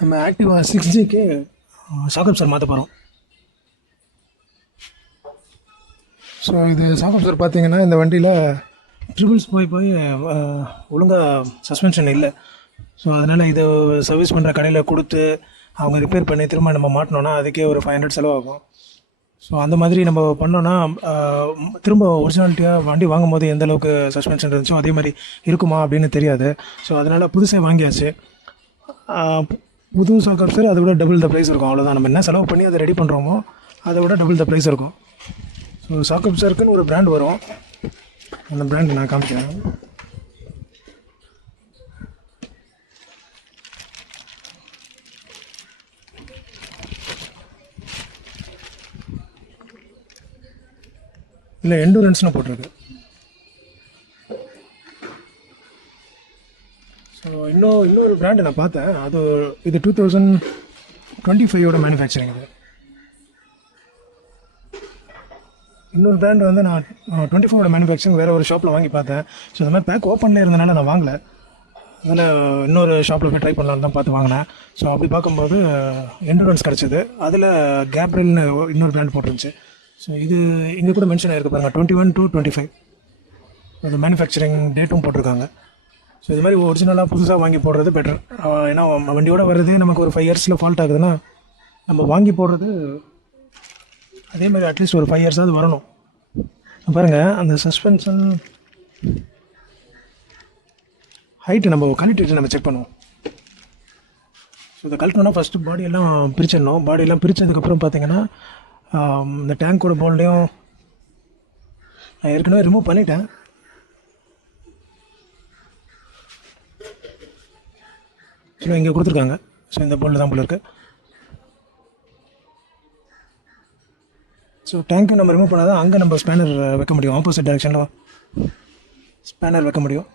நம்ம ஆக்டிவா 6Gக்கு ஷாக் அப்சர் மாற்ற போகிறோம். ஸோ இது ஷாக் அப்சர் பார்த்தீங்கன்னா இந்த வண்டியில் ட்ரிபிள்ஸ் போய் போய் ஒழுங்காக சஸ்பென்ஷன் இல்லை. ஸோ அதனால் இதை சர்வீஸ் பண்ணுற கடையில் கொடுத்து அவங்க ரிப்பேர் பண்ணி திரும்ப நம்ம மாட்டினோன்னா அதுக்கே ஒரு 500 செலவாகும். ஸோ அந்த மாதிரி நம்ம பண்ணோன்னா திரும்ப ஒரிஜினாலிட்டியாக வண்டி வாங்கும் போது எந்த அளவுக்கு சஸ்பென்ஷன் இருந்துச்சோ அதே மாதிரி இருக்குமா அப்படின்னு தெரியாது. ஸோ அதனால் புதுசாக வாங்கியாச்சு. புது ஷாக் அப்சர் அதை விட டபுள் த ப்ரைஸ் இருக்கும். அவ்வளோதான். நம்ம என்ன செலவு பண்ணி அதை ரெடி பண்ணுறோமோ அதை விட டபுள் த ப்ரைஸ் இருக்கும். ஸோ ஷாக் அப்சருக்குன்னு ஒரு பிராண்ட் வரும். அந்த பிராண்ட் நான் காமிக்கிறேன். இல்லை எண்டூரன்ஸ்னு போட்டிருக்கு. ஸோ இன்னொரு பிராண்டு நான் பார்த்தேன். இது 2025 மேனுஃபேக்சரிங். இது இன்னொரு பிராண்டு வந்து நான் 24 மேனுஃபேக்சரிங் வேறு ஒரு ஷாப்பில் வாங்கி பார்த்தேன். ஸோ இந்த மாதிரி பேக் ஓப்பனில் இருந்தனால நான் வாங்கலை. அதனால் இன்னொரு ஷாப்பில் போய் ட்ரை பண்ணலான்னு தான் பார்த்து வாங்கினேன். ஸோ அப்படி பார்க்கும்போது எண்டூரன்ஸ் கிடச்சிது. அதில் கேப்ரியல்னு இன்னொரு பிராண்ட் போட்டிருந்துச்சு. ஸோ இது இங்கே கூட மென்ஷன் ஆகிருக்கு பாருங்கள், 21 to 25 அது மேனுஃபேக்சரிங் டேட்டும் போட்டிருக்காங்க. ஸோ இது மாதிரி ஒரிஜினலாக புதுசாக வாங்கி போடுறது பெட்டர். ஏன்னா வண்டியோட வருது நமக்கு ஒரு 5 இயர்ஸில் ஃபால்ட் ஆகுதுன்னா நம்ம வாங்கி போடுறது அதே மாதிரி அட்லீஸ்ட் ஒரு 5 இயர்ஸாவது வரணும். பாருங்கள் அந்த சஸ்பென்ஷன் ஹைட்டு நம்ம கனெக்டிவிட்டி நம்ம செக் பண்ணுவோம். ஸோ இதை கழட்டணும்னா ஃபஸ்ட்டு பாடியெல்லாம் பிரிச்சிடணும். பாடியெல்லாம் பிரித்ததுக்கப்புறம் பார்த்தீங்கன்னா இந்த டேங்கோட போல்டையும் நான் ஏற்கனவே ரிமூவ் பண்ணிட்டேன். ஸோ இங்கே கொடுத்துருக்காங்க. ஸோ இந்த போல்டு தான் போல இருக்குது. ஸோ டேங்க்கை நம்ம ரிமூவ் பண்ணால் தான் அங்கே நம்ம ஸ்பேனர் வைக்க முடியும். ஆப்போசிட் டைரெக்ஷனில் ஸ்பேனர் வைக்க முடியும்.